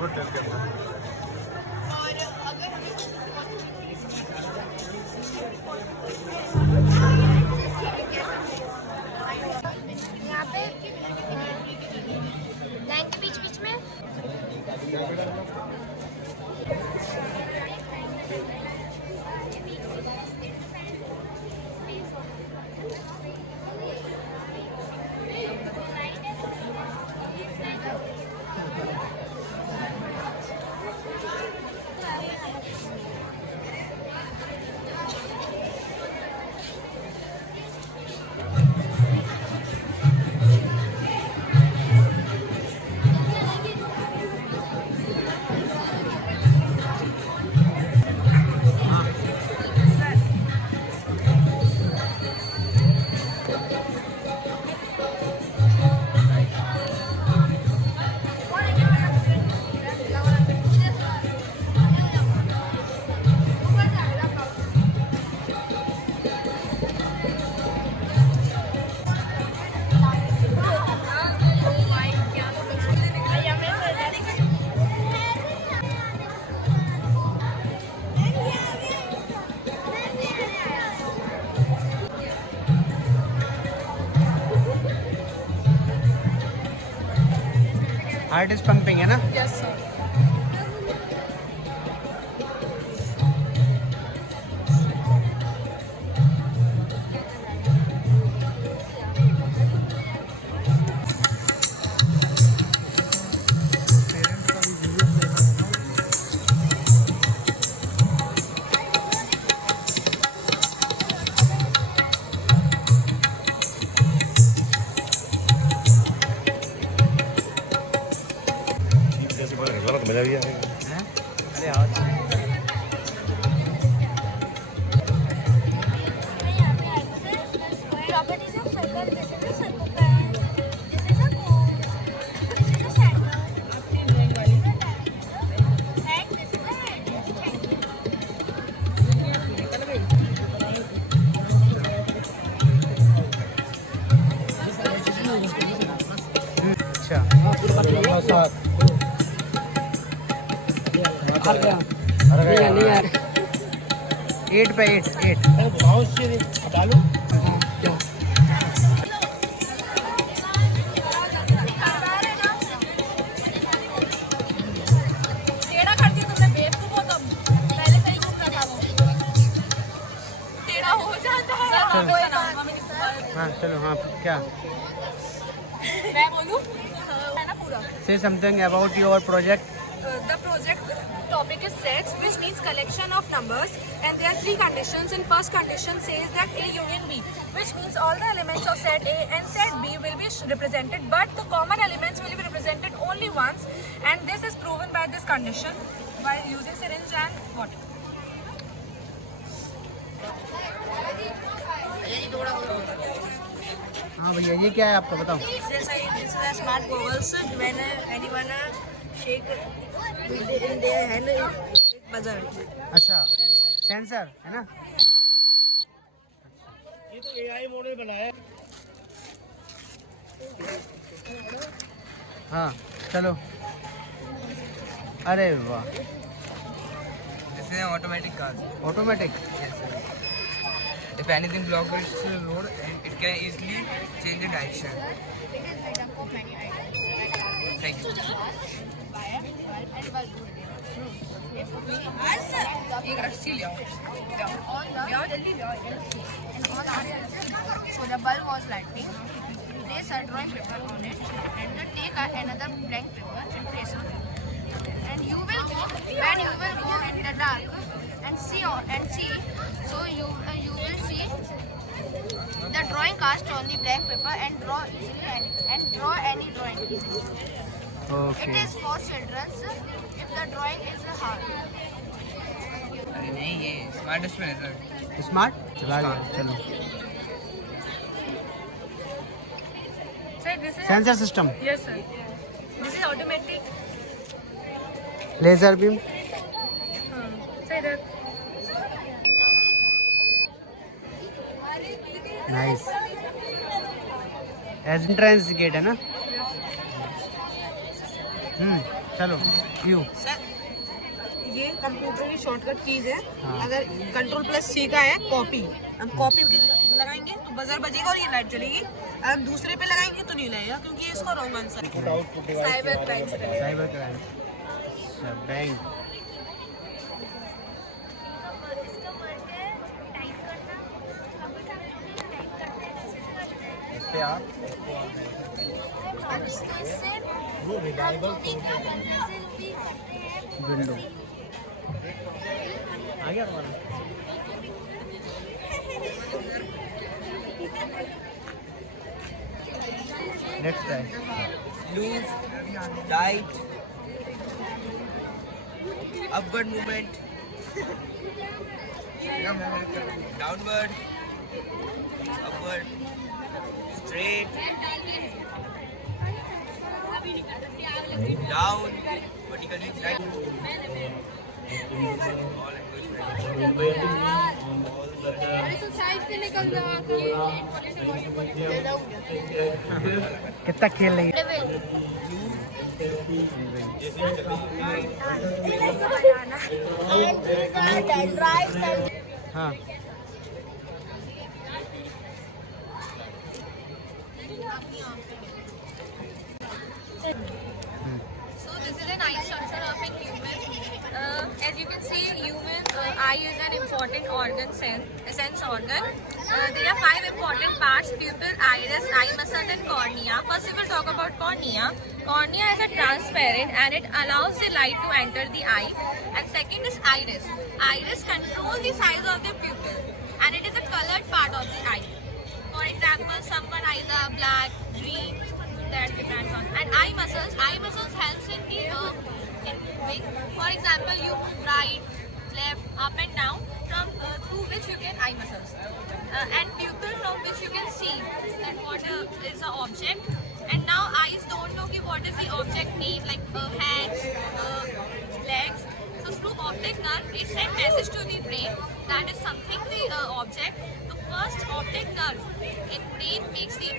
Good tell camera. यहाँ पे line के बीच बीच में हार्ट इज पंपिंग है ना? Yes sir. मजा भी आएगा। अरे आओ। properties of circle. This is a circle pen. This is a cone. This is a center. And this is a head. अच्छा नहीं यार 8 पे 8 डालो। टेढ़ा कर दिया तुमने, बेवकूफ हो तुम। पहले सही घूम रहा था वो, टेढ़ा हो जाता है। हाँ चलो। हाँ क्या? मैं बोलूं है ना पूरा। से something about your project. The project topic is sets, which means collection of numbers, and there are three conditions. In first condition says that A union B, which means all the elements of set A and set B will be represented, but the common elements will be represented only once, and this is proven by this condition by using syringe and water. हाँ भैया ये क्या है आपको बताओ। This is a smart goggles. When anyone shake in their hand, it buzzer. अच्छा sensor है ना? ये तो AI मॉडल बनाया है। हाँ चलो। अरे वाह। This is an automatic car. Automatic. Yes, sir. If anything blocks its road, it can easily change the direction. Thank you. एक रस्सी ले आओ। ले आओ जल्दी ले आओ। So the bulb was lighting. Place a drawing paper on it and then take another blank paper and place on it. And you will go in the dark and see. So you will see the drawing cast on the blank paper and draw any drawing easily. Okay. It is for children if the drawing is hard. अरे नहीं ये smart display है sir. Smart चला लिया चलो। Sir, this is sensor system. yes sir. This is automatic. Laser beam. Sir, इधर nice. Entrance gate है ना? चलो यू ये कंप्यूटर की शॉर्टकट कीज है। हाँ। अगर कंट्रोल प्लस सी का है कॉपी, हम कॉपी लगाएंगे तो बजर बजेगा और ये लाइट चलेगी। अगर हम दूसरे पे लगाएंगे तो नहीं लगेगा क्योंकि ये इसका रॉन्ग आंसर है। साइबर क्राइम से related। साइबर क्राइम बैंक इस पे आप विंडो आ गया तुम्हारा नेक्स्ट है Loose, tight, upward movement, downward, upward, straight, down, vertically, right. कितना खेल रही है हाँ So this is an eye structure of a human. As you can see, human eye is an important organ, sense organ. There are 5 important parts: pupil, iris, eye muscle, and cornea. First, we will talk about cornea. Cornea is a transparent and it allows the light to enter the eye. And second is iris. Iris controls the size of the pupil, and it is a colored part of the eye. For example, someone eyes are black, green. That depends on. And eye muscles helps in the in moving. For example, you right, left, up and down, from through which you get eye muscles. And pupil, from which you can see that what is the object. And now eyes don't know what is the object name, like hands, legs. So through optic nerve, it sends message to the brain that is something the object. The first optic nerve in brain makes the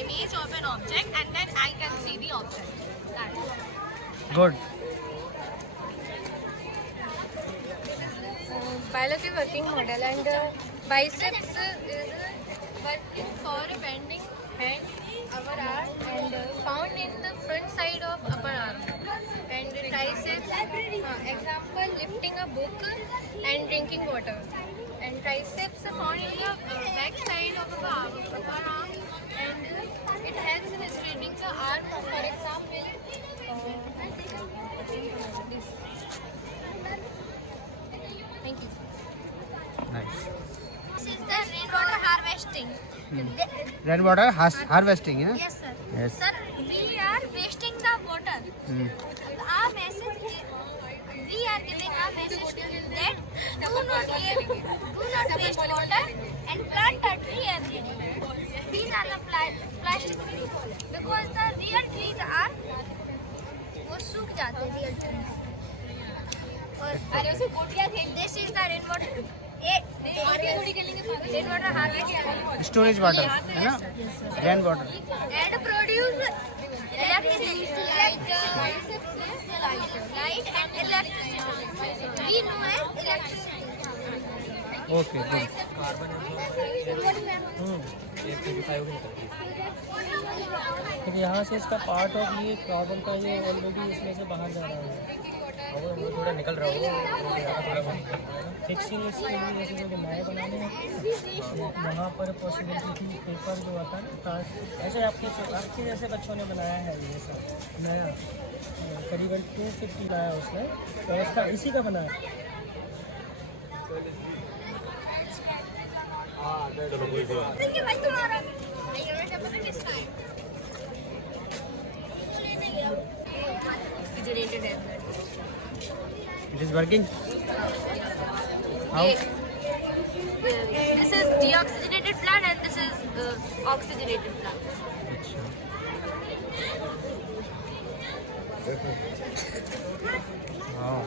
image of an object, and then I can see the object. That is. Good Biology working model and biceps is working for bending hand, upper arm, and found in the front side of upper arm. And triceps, example lifting a book and drinking water. And triceps found in the back side of the upper arm, and it helps in straightening the arm. For example, this. Thank you. Nice This is the rainwater harvesting. Rain water harvesting है Yes, sir. Yes Sir, we are wasting the water. Our message is, we are giving our message to you that do not waste water and plant a tree every day. These are the plastic trees because the real trees are वो सूख जाते हैं real trees. और अरे उसे गोटियाँ थे. This is the rainwater. rainwater harvesting. Storage water है ना rain water And produce electricity like light and electricity. We know as electricity. Okay good फिर यहाँ से इसका पार्ट ऑफ ये कार्बन का ये ऑलरेडी इसमें से बाहर जा रहा है और वो थोड़ा निकल रहा होगा फिक्सिंग इसके लिए जैसे जो नए बनाने हैं वहाँ पर पॉसिबिलिटी थी पेपर जो आता है ना ऐसे आपके जैसे बच्चों ने बनाया है ये सब नया करीबन 250 लाया उसने तो उसका इसी का बनाया Oxygenated air. It is working how This is deoxygenated blood and this is oxygenated blood. Wow